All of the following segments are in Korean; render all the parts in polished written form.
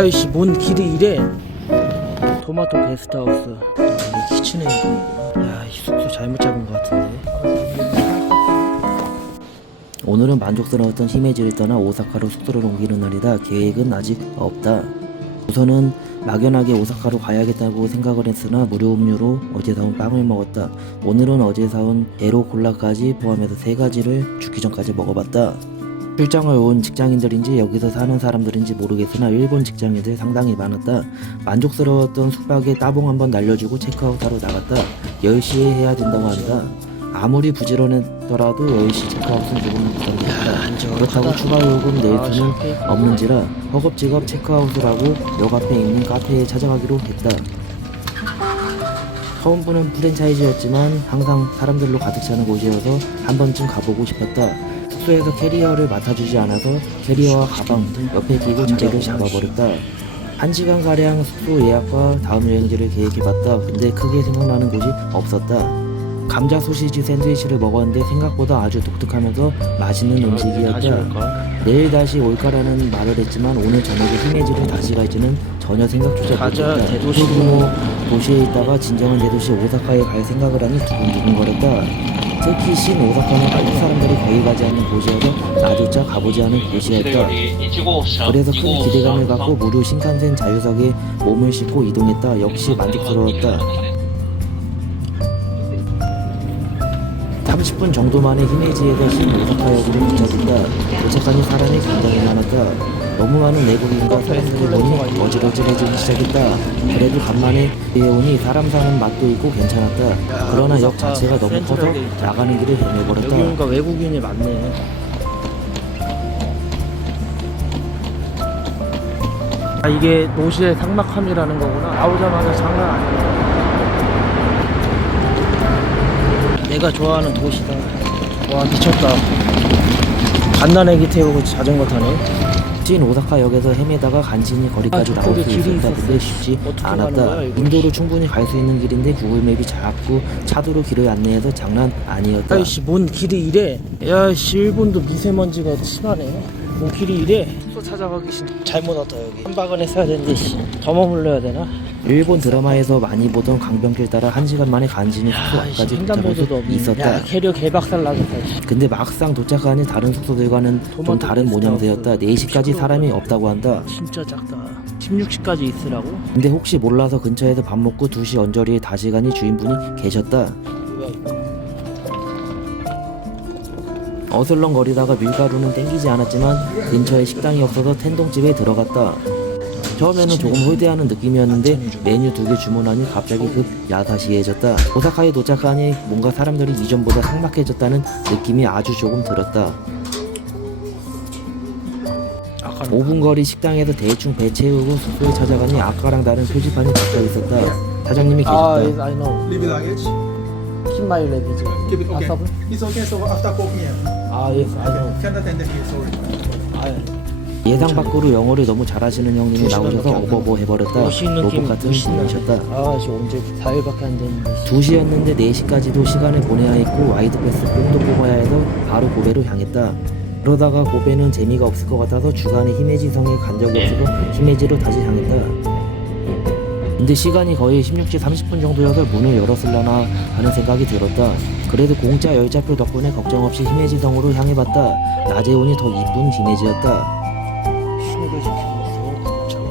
아이씨 뭔 길이 이래. 토마토 게스트하우스. 이게 키친에 야이 숙소 잘못 잡은 것 같은데. 오늘은 만족스러웠던 히메지를 떠나 오사카로 숙소를 옮기는 날이다. 계획은 아직 없다. 우선은 막연하게 오사카로 가야겠다고 생각을 했으나 무료 음료로 어제 사온 빵을 먹었다. 오늘은 어제 사온 에로 콜라까지 포함해서 3가지를 죽기 전까지 먹어봤다. 출장을 온 직장인들인지 여기서 사는 사람들인지 모르겠으나 일본 직장인들 상당히 많았다. 만족스러웠던 숙박에 따봉 한번 날려주고 체크아웃하러 나갔다. 10시에 해야 된다고 한다. 아무리 부지런했더라도 10시 체크아웃은 조금 부담됐다. 그렇다고 추가 요금 낼 돈은 없는지라 허겁지겁 체크아웃을 하고 역 앞에 있는 카페에 찾아가기로 했다. 처음부는 프랜차이즈였지만 항상 사람들로 가득 차는 곳이어서 한 번쯤 가보고 싶었다. 숙소에서 캐리어를 맡아주지 않아서 캐리어와 가방 옆에 끼고 자리를 잡아버렸다. 1시간가량 숙소 예약과 다음 여행지를 계획해봤다. 근데 크게 생각나는 곳이 없었다. 감자 소시지 샌드위치를 먹었는데 생각보다 아주 독특하면서 맛있는 음식이었다. 내일 다시 올까라는 말을 했지만 오늘 저녁에 히메지를 다시 갈지는 전혀 생각조차 못했다. 소규모 도시에 있다가 진정한 대도시 오사카에 갈 생각을 하니 두근두근거렸다. 특히 신 오사카는 한국 사람들이 거의 가지 않는 곳이어서 나조차 가보지 않은 곳이었다. 그래서 큰 기대감을 갖고 무료 신칸센 자유석에 몸을 싣고 이동했다. 역시 만족스러웠다. 30분 정도 만에 히메지에서 신 오사카역으로 도착했다. 도착하니 사람이 굉장히 많았다. 너무 많은 외국인과 사람들을 보니 어질어질해지기 시작했다. 그래도 간만에 오니 사람 사는 맛도 있고 괜찮았다. 그러나 역 자체가 너무 커서 나가는 길을 헤매버렸다. 여기 오니까 외국인이 많네. 아 이게 도시의 삭막함이라는 거구나. 나오자마자 장난 아니야. 내가 좋아하는 도시다. 와 미쳤다. 갓난애기 태우고 자전거 타네. 신 오사카역에서 헤매다가 간신히 거리까지 나올 수 있었다. 근데 쉽지 않았다. 인도로 충분히 갈 수 있는 길인데 구글맵이 자꾸 차도로 길을 안내해서 장난 아니었다. 아이씨 뭔 길이 이래. 야씨 일본도 미세먼지가 심하네. 뭔 길이 이래. 숙소 찾아가기 잘못 왔다. 여기 한 박은 했어야 되는데 더 머물러야 되나? 일본 드라마에서 많이 보던 강변길 따라 1시간 만에 간신히 숙소 앞까지 도착할 수 있었다. 야 캐리어 개박살 나겠다. 근데 막상 도착하니 다른 숙소들과는 좀 다른 모양새였다. 4시까지 사람이 없다고 한다. 진짜 작다. 16시까지 있으라고? 근데 혹시 몰라서 근처에서 밥 먹고 2시 언저리에 다시 가니 주인분이 계셨다. 어슬렁거리다가 밀가루는 땡기지 않았지만 근처에 식당이 없어서 텐동집에 들어갔다. 처음에는 조금 홀대하는 느낌이었는데 메뉴 2개 주문하니 갑자기 급 야사시해졌다. 오사카에 도착하니 뭔가 사람들이 이전보다 삭막해졌다는 느낌이 아주 조금 들었다. 5분 거리 식당에서 대충 배 채우고 숙소에 찾아가니 아까랑 다른 표지판이 박혀 있었다. 사장님이 계셨다. I know. Leave the luggage. Keep my luggage. Keep it okay. After? It's okay. So after 4 p.m. Yes, I know. Can attend here. Sorry. 예상 밖으로 영어를 너무 잘하시는 형님이 나오셔서 어버버 해버렸다. 로봇 같은 분이셨다. 아씨 언제 4일밖에 안 됐는데. 2시였는데 4시까지도 시간을 보내야 했고 와이드 패스 뽕도 뽑아야 해서 바로 고베로 향했다. 그러다가 고베는 재미가 없을 것 같아서 주간에 히메지성에 간 적이 없어서 히메지로 다시 향했다. 근데 시간이 거의 16시 30분 정도여서 문을 열었을라나 하는 생각이 들었다. 그래도 공짜 열차표 덕분에 걱정 없이 히메지성으로 향해봤다. 낮에 오니 더 이쁜 히메지였다.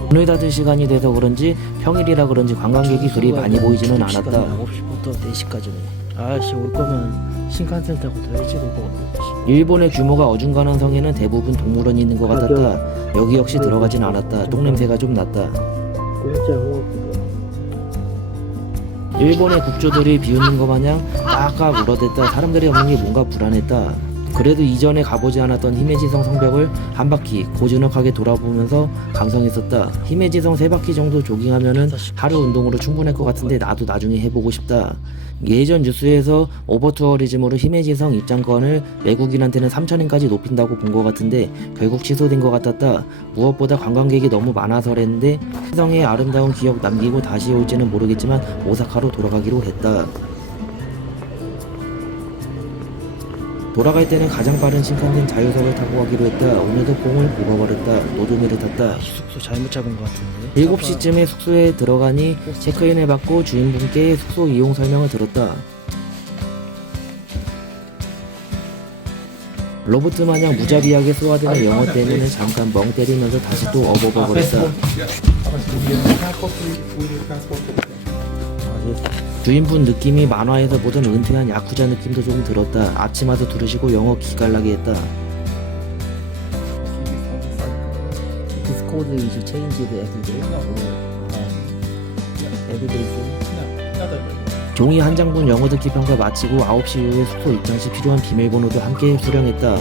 문을 닫을 시간이 돼서 그런지 평일이라 그런지 관광객이 그리 많이 보이지는 않았다. 9시부터 4시까지네. 아씨 올 거면 신칸센 타고 더 일찍 올 거거든. 일본의 규모가 어중간한 성에는 대부분 동물원이 있는 것 같았다. 여기 역시 들어가진 않았다. 똥냄새가 좀 났다. 일본의 국조들이 비웃는 것 마냥 깍깍 울어댔다. 사람들이 없는 게 뭔가 불안했다. 그래도 이전에 가보지 않았던 히메지성 성벽을 한 바퀴 고즈넉하게 돌아보면서 감성했었다. 히메지성 3바퀴 정도 조깅하면은 하루 운동으로 충분할 것 같은데 나도 나중에 해보고 싶다. 예전 뉴스에서 오버투어리즘으로 히메지성 입장권을 외국인한테는 3,000엔까지 높인다고 본 것 같은데 결국 취소된 것 같았다. 무엇보다 관광객이 너무 많아서랬는데 성의 아름다운 기억 남기고 다시 올지는 모르겠지만 오사카로 돌아가기로 했다. 돌아갈 때는 가장 빠른 신칸센 자유석을 타고 가기로 했다. 오늘도 뽕을 뽑아버렸다. 노조미를 탔다. 이 숙소 잘못 잡은 것 같은데. 7시쯤에 숙소에 들어가니 체크인을 받고 주인분께 숙소 이용 설명을 들었다. 로봇 마냥 무자비하게 쏘아대는 영어 때문에 잠깐 멍 때리면서 다시 또 업어버렸다. 주인분 느낌이 만화에서 보던 은퇴한 야쿠자 느낌도 좀 들었다. 앞치마도 두르시고 영어 기깔나게 했다. This code is changed every day. Every day. 종이 한 장분 영어 듣기 평가 마치고 9시 이후에 숙소 입장 시 필요한 비밀번호도 함께 수령했다.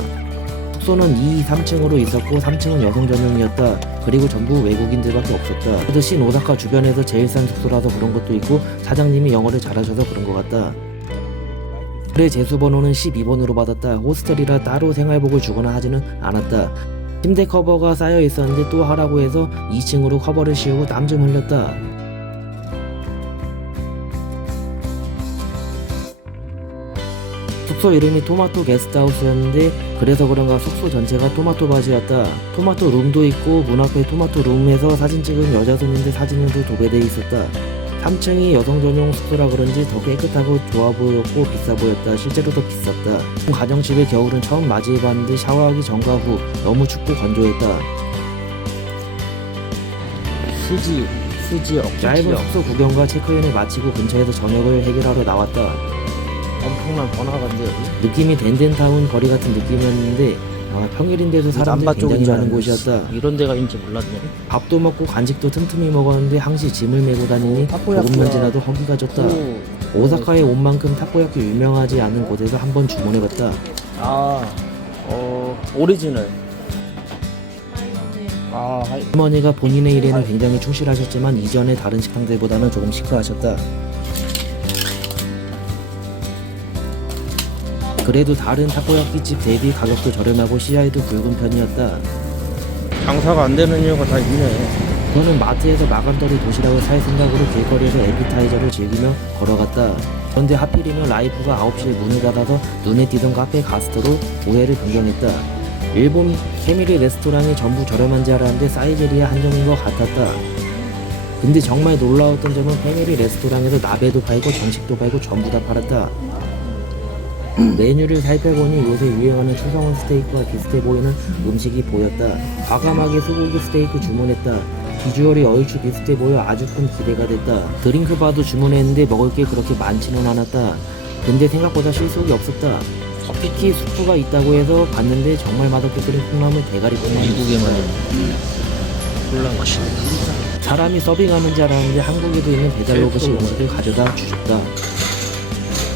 숙소는 2, 3층으로 있었고 3층은 여성 전용이었다. 그리고 전부 외국인들밖에 없었다. 그래도 신오사카 주변에서 제일 싼 숙소라서 그런 것도 있고 사장님이 영어를 잘하셔서 그런 것 같다. 그래 제수번호는 12번으로 받았다. 호스텔이라 따로 생활복을 주거나 하지는 않았다. 침대 커버가 쌓여 있었는데 또 하라고 해서 2층으로 커버를 씌우고 땀 좀 흘렸다. 숙소 이름이 토마토 게스트하우스였는데 그래서 그런가 숙소 전체가 토마토 밭이었다. 토마토 룸도 있고 문 앞에 토마토 룸에서 사진 찍은 여자 손님들 사진으로 도배되어 있었다. 3층이 여성 전용 숙소라 그런지 더 깨끗하고 좋아 보였고 비싸 보였다. 실제로 더 비쌌다. 가정집의 겨울은 처음 맞이해봤는데 샤워하기 전과 후 너무 춥고 건조했다. 수지 짧은 숙소 구경과 체크인을 마치고 근처에서 저녁을 해결하러 나왔다. 엄청난 번화가인데 여기. 느낌이 덴덴타운 거리 같은 느낌이었는데 평일인데도 사람들이 남바 굉장히 쪽인 많은 줄 곳이었다. 알았네. 이런 데가 있는지 몰랐네. 밥도 먹고 간식도 틈틈이 먹었는데 항시 짐을 메고 다니니 조금만 지나도 허기가 졌다. 오사카에 온 만큼 타코야키 유명하지 않은 곳에서 한번 주문해봤다. 오리지널. 할머니가 본인의 일에는 굉장히 충실하셨지만 이전의 다른 식당들보다는 조금 시크하셨다. 그래도 다른 타코야키 집 대비 가격도 저렴하고 CI도 굵은 편이었다. 장사가 안 되는 이유가 다 있네. 저는 마트에서 마감거리 도시락을 살 생각으로 길거리에서 에피타이저를 즐기며 걸어갔다. 그런데 하필이면 라이프가 9시에 문을 닫아서 눈에 띄던 카페 가스트로 오해를 변경했다. 일본 패밀리 레스토랑이 전부 저렴한 줄 알았는데 사이제리아 한정인 것 같았다. 근데 정말 놀라웠던 점은 패밀리 레스토랑에서 나베도 팔고 정식도 팔고 전부 다 팔았다. 메뉴를 살펴보니 요새 유행하는 추성훈 스테이크와 비슷해 보이는 음식이 보였다. 과감하게 소고기 스테이크 주문했다. 비주얼이 얼추 비슷해 보여 아주 큰 기대가 됐다. 드링크바도 주문했는데 먹을 게 그렇게 많지는 않았다. 근데 생각보다 실속이 없었다. 특히 수프가 있다고 해서 봤는데 정말 맛없게 끓인 콩나물 대가리 콩나물. 미국에만 콜라 맛이. 사람이 서빙하는 줄 알았는데 한국에도 있는 배달 로봇이 음식을 가져다 주셨다.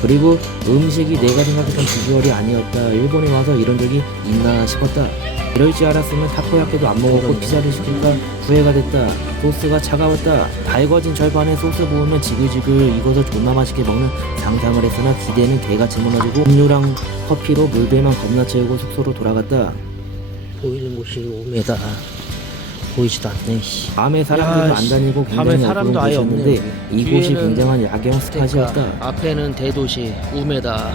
그리고 음식이 내가 생각했던 비주얼이 아니었다. 일본에 와서 이런 적이 있나 싶었다. 이럴 줄 알았으면 타코야끼도 안 먹었고 피자를 시킬까 후회가 됐다. 소스가 차가웠다. 달궈진 절반에 소스 부으면 지글지글 익어서 존나 맛있게 먹는 상상을 했으나 기대는 개같이 무너지고 음료랑 커피로 물배만 겁나 채우고 숙소로 돌아갔다. 보이는 곳이 오메다. 보이지도 않네. 밤에 사람들도 안 다니고 밤에 굉장히 사람도 어두운 아예 곳이었는데 없네. 이곳이 뒤에는 굉장한 야경 스팟이었다. 앞에는 대도시 우메다.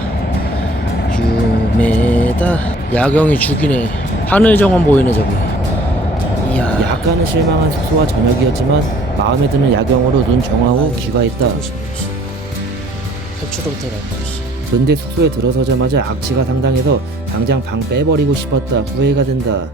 유메다. 야경이 죽이네. 하늘 정원 보이네 저기. 이야. 약간은 실망한 숙소와 저녁이었지만 마음에 드는 야경으로 눈 정화후 귀가했다. 캡처도 못해라. 근데 숙소에 들어서자마자 악취가 상당해서 당장 방 빼버리고 싶었다. 후회가 된다.